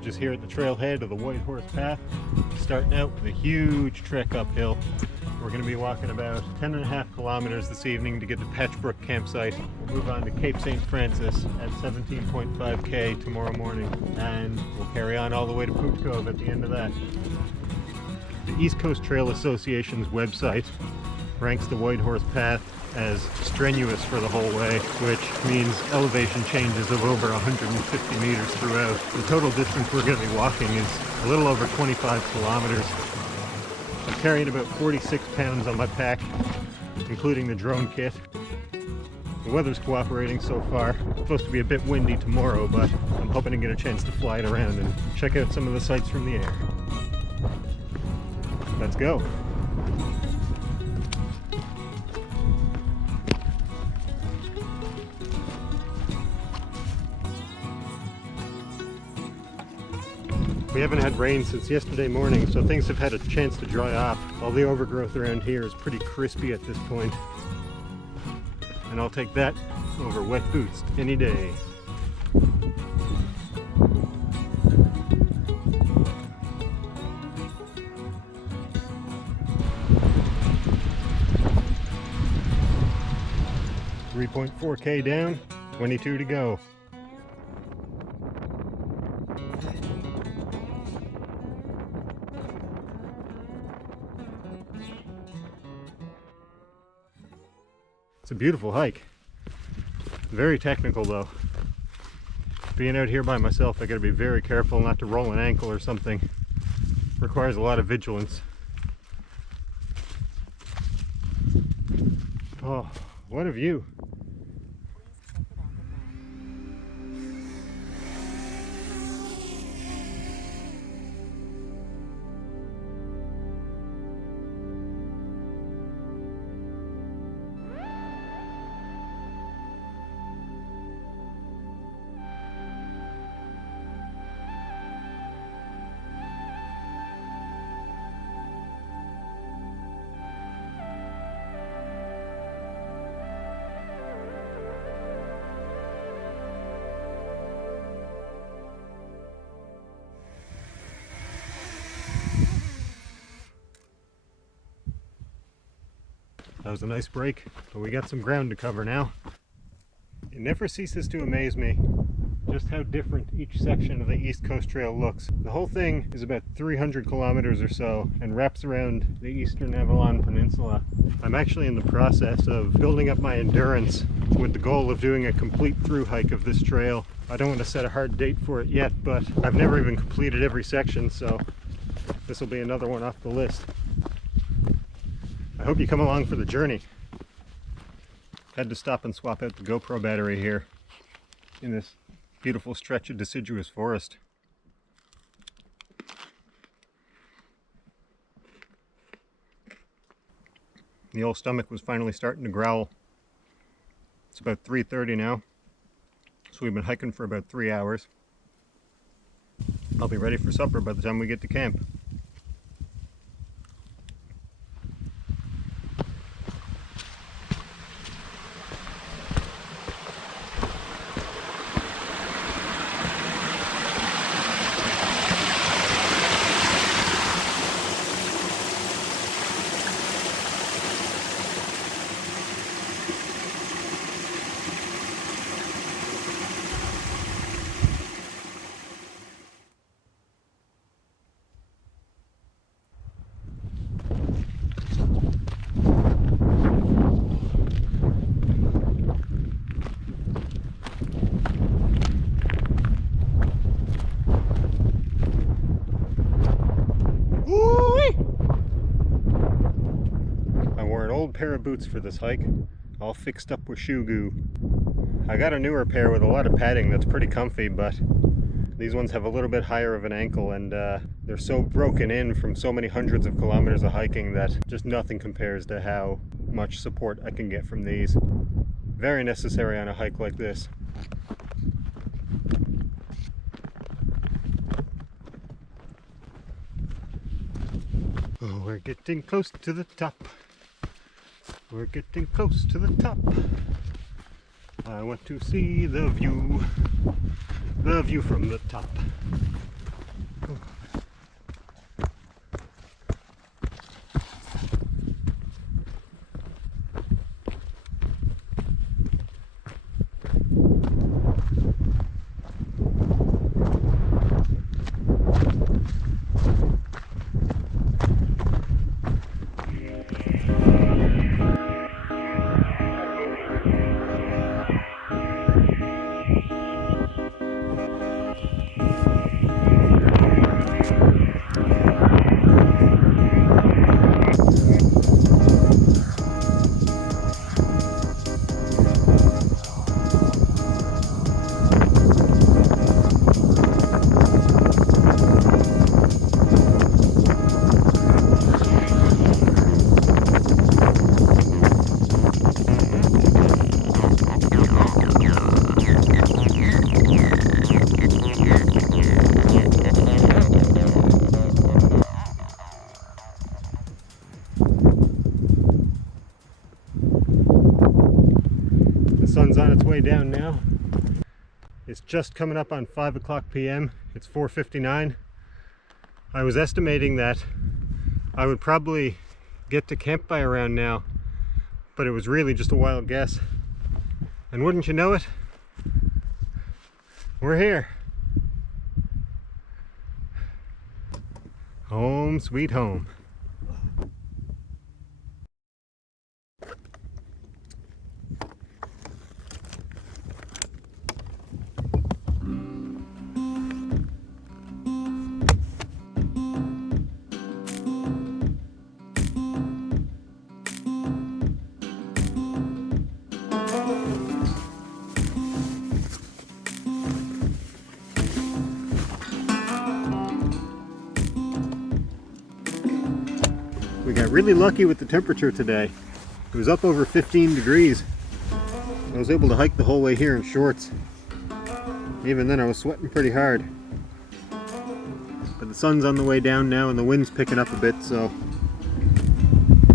We're just here at the trailhead of the White Horse Path, starting out with a huge trek uphill. We're going to be walking about 10.5 kilometers this evening to get to Patchbrook campsite. We'll move on to Cape St. Francis at 17.5k tomorrow morning, and we'll carry on all the way to Poot Cove at the end of that. The East Coast Trail Association's website ranks the White Horse Path as strenuous for the whole way, which means elevation changes of over 150 meters throughout. The total distance we're going to be walking is a little over 25 kilometers. I'm carrying about 46 pounds on my pack, including the drone kit. The weather's cooperating so far. It's supposed to be a bit windy tomorrow, but I'm hoping to get a chance to fly it around and check out some of the sights from the air. Let's go. We haven't had rain since yesterday morning, so things have had a chance to dry off. All the overgrowth around here is pretty crispy at this point. And I'll take that over wet boots any day. .4k down, 22 to go. It's a beautiful hike. Very technical though. Being out here by myself, I gotta be very careful not to roll an ankle or something. Requires a lot of vigilance. Oh, what a view. That was a nice break, but we got some ground to cover now. It never ceases to amaze me just how different each section of the East Coast Trail looks. The whole thing is about 300 kilometers or so and wraps around the eastern Avalon Peninsula. I'm actually in the process of building up my endurance with the goal of doing a complete through hike of this trail. I don't want to set a hard date for it yet, but I've never even completed every section, so this will be another one off the list. I hope you come along for the journey. Had to stop and swap out the GoPro battery here in this beautiful stretch of deciduous forest. The old stomach was finally starting to growl. It's about 3:30 now, so we've been hiking for about 3 hours. I'll be ready for supper by the time we get to camp. Pair of boots for this hike, all fixed up with shoe goo. I got a newer pair with a lot of padding that's pretty comfy, but these ones have a little bit higher of an ankle, and they're so broken in from so many hundreds of kilometers of hiking that just nothing compares to how much support I can get from these. Very necessary on a hike like this. Oh, we're getting close to the top. We're getting close to the top. I want to see the view from the top. way down now. It's just coming up on 5 o'clock p.m. It's 4:59. I was estimating that I would probably get to camp by around now, but it was really just a wild guess. And wouldn't you know it, we're here. Home sweet home. We got really lucky with the temperature today. It was up over 15 degrees. I was able to hike the whole way here in shorts. Even then I was sweating pretty hard. But the sun's on the way down now and the wind's picking up a bit, so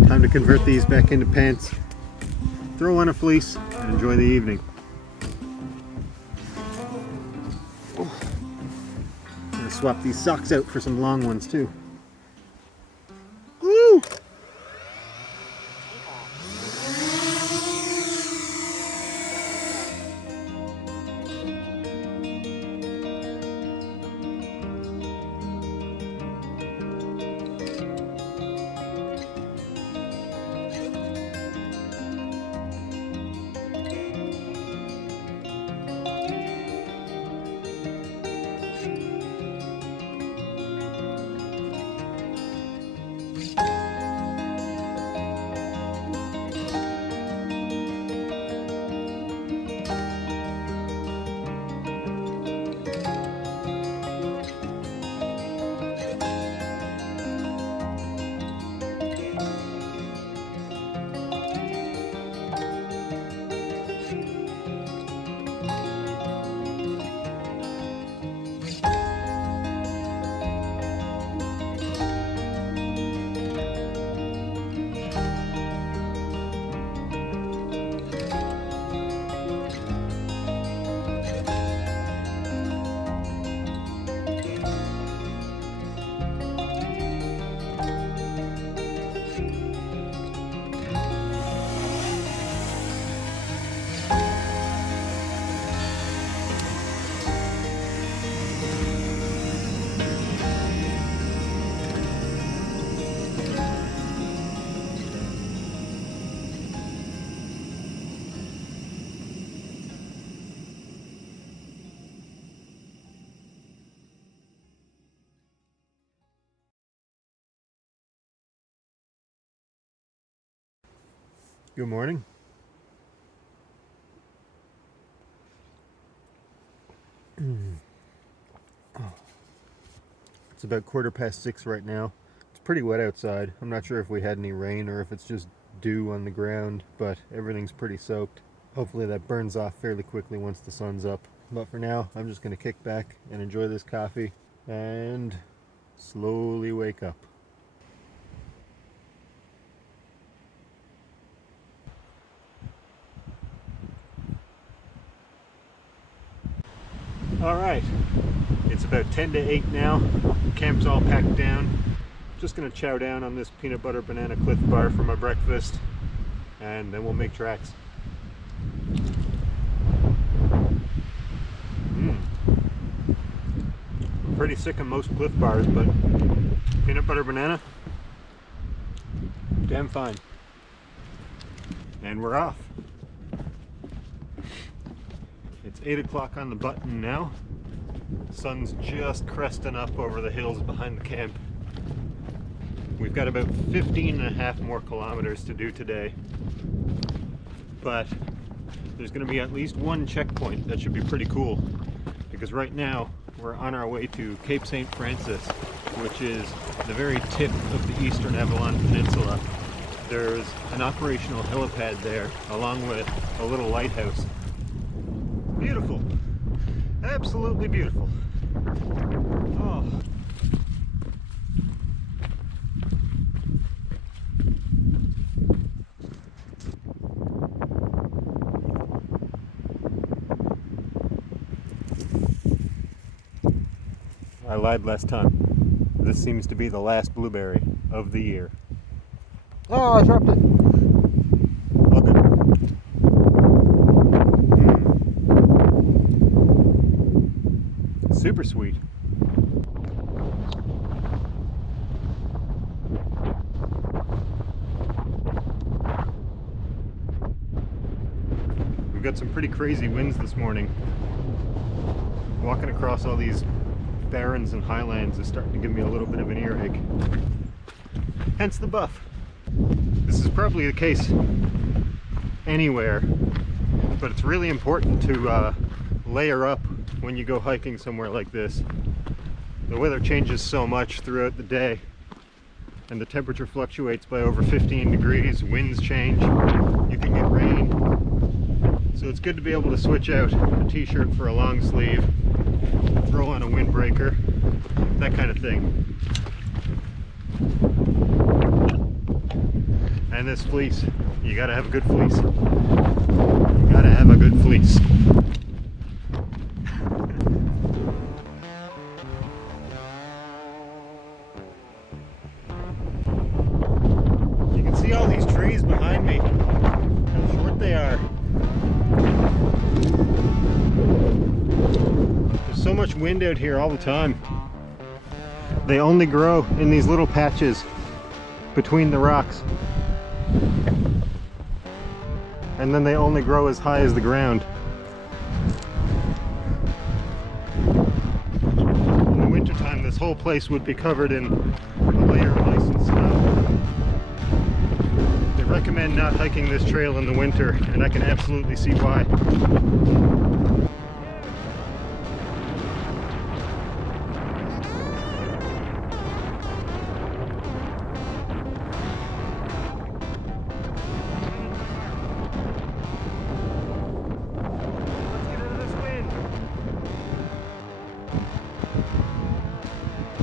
time to convert these back into pants, throw on a fleece, and enjoy the evening. I'm gonna swap these socks out for some long ones too. Woo! Good morning. It's about 6:15 right now. It's pretty wet outside. I'm not sure if we had any rain or if it's just dew on the ground, but everything's pretty soaked. Hopefully that burns off fairly quickly once the sun's up. But for now, I'm just going to kick back and enjoy this coffee and slowly wake up. Alright, it's about 10 to 8 now. Camp's all packed down. Just going to chow down on this peanut butter banana Cliff Bar for my breakfast, and then we'll make tracks. I'm pretty sick of most Cliff Bars, but peanut butter banana, damn fine. And we're off. It's 8 o'clock on the button now. Sun's just cresting up over the hills behind the camp. We've got about 15 and a half more kilometers to do today, but there's going to be at least one checkpoint that should be pretty cool, because right now we're on our way to Cape St. Francis, which is the very tip of the eastern Avalon Peninsula. There's an operational helipad there, along with a little lighthouse. Beautiful. Absolutely beautiful. Oh. I lied last time. This seems to be the last blueberry of the year. Oh, I dropped it. All good. Super sweet. We've got some pretty crazy winds this morning. Walking across all these barrens and highlands is starting to give me a little bit of an earache. Hence the buff. This is probably the case anywhere, but it's really important to layer up when you go hiking somewhere like this. The weather changes so much throughout the day, and the temperature fluctuates by over 15 degrees, winds change, you can get rain. So it's good to be able to switch out a t-shirt for a long sleeve, throw on a windbreaker, that kind of thing. And this fleece, you gotta have a good fleece. You gotta have a good fleece. You can see all these trees behind me, how short they are. There's so much wind out here all the time. They only grow in these little patches between the rocks. And then they only grow as high as the ground. In the wintertime, this whole place would be covered in a layer of ice and snow. They recommend not hiking this trail in the winter, and I can absolutely see why.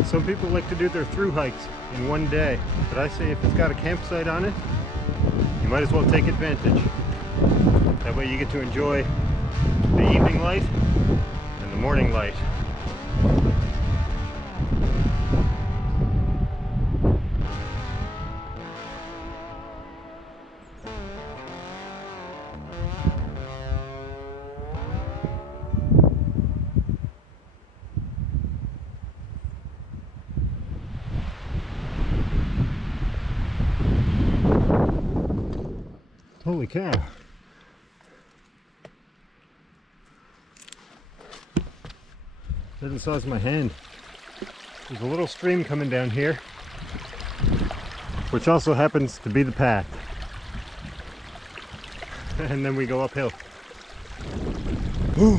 Some people like to do their through hikes in one day, but I say if it's got a campsite on it, you might as well take advantage. That way you get to enjoy the evening light and the morning light. Holy cow. They're the size of my hand. There's a little stream coming down here, which also happens to be the path. And then we go uphill. Ooh.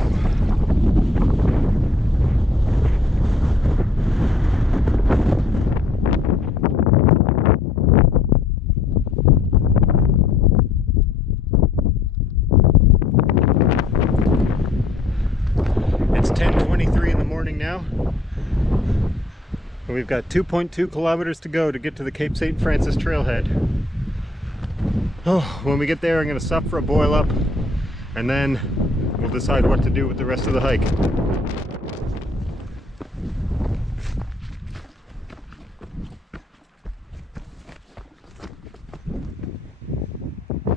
Now we've got 2.2 kilometers to go to get to the Cape St. Francis trailhead. Oh, when we get there I'm going to stop for a boil up and then we'll decide what to do with the rest of the hike.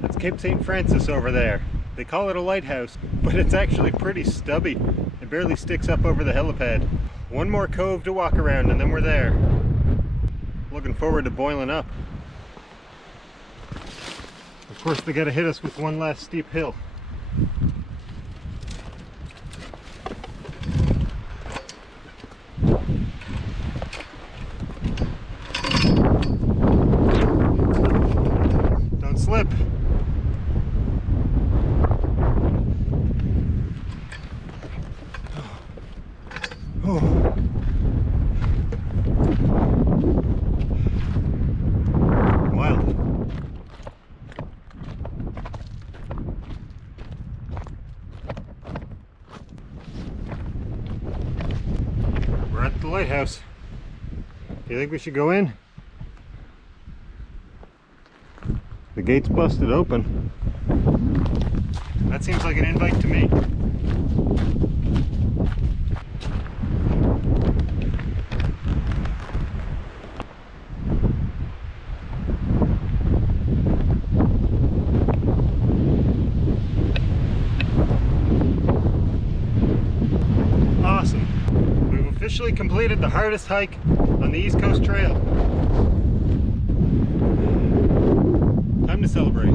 That's Cape St. Francis over there. They call it a lighthouse, but it's actually pretty stubby. It barely sticks up over the helipad. One more cove to walk around and then we're there. Looking forward to boiling up. Of course they gotta hit us with one last steep hill. Don't slip. Oh. Wild. We're at the lighthouse. Do you think we should go in? The gate's busted open. That seems like an invite to me. Officially completed the hardest hike on the East Coast Trail. Time to celebrate.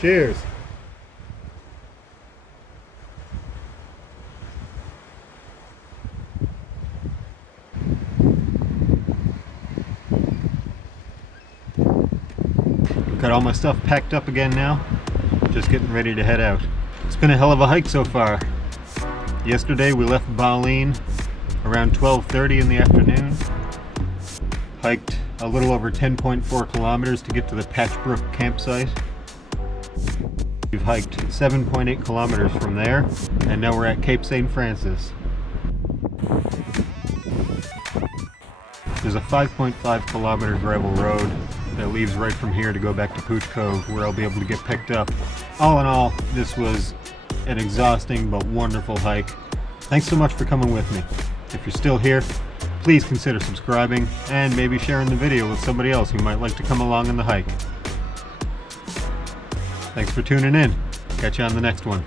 Cheers. Got all my stuff packed up again now. Just getting ready to head out. It's been a hell of a hike so far. Yesterday we left Baleen around 12:30 in the afternoon. Hiked a little over 10.4 kilometers to get to the Patchbrook campsite. We've hiked 7.8 kilometers from there, and now we're at Cape St. Francis. There's a 5.5 kilometer gravel road that leaves right from here to go back to Pooch Cove, where I'll be able to get picked up. All in all, this was an exhausting but wonderful hike. Thanks so much for coming with me. If you're still here, please consider subscribing and maybe sharing the video with somebody else who might like to come along on the hike. Thanks for tuning in. Catch you on the next one.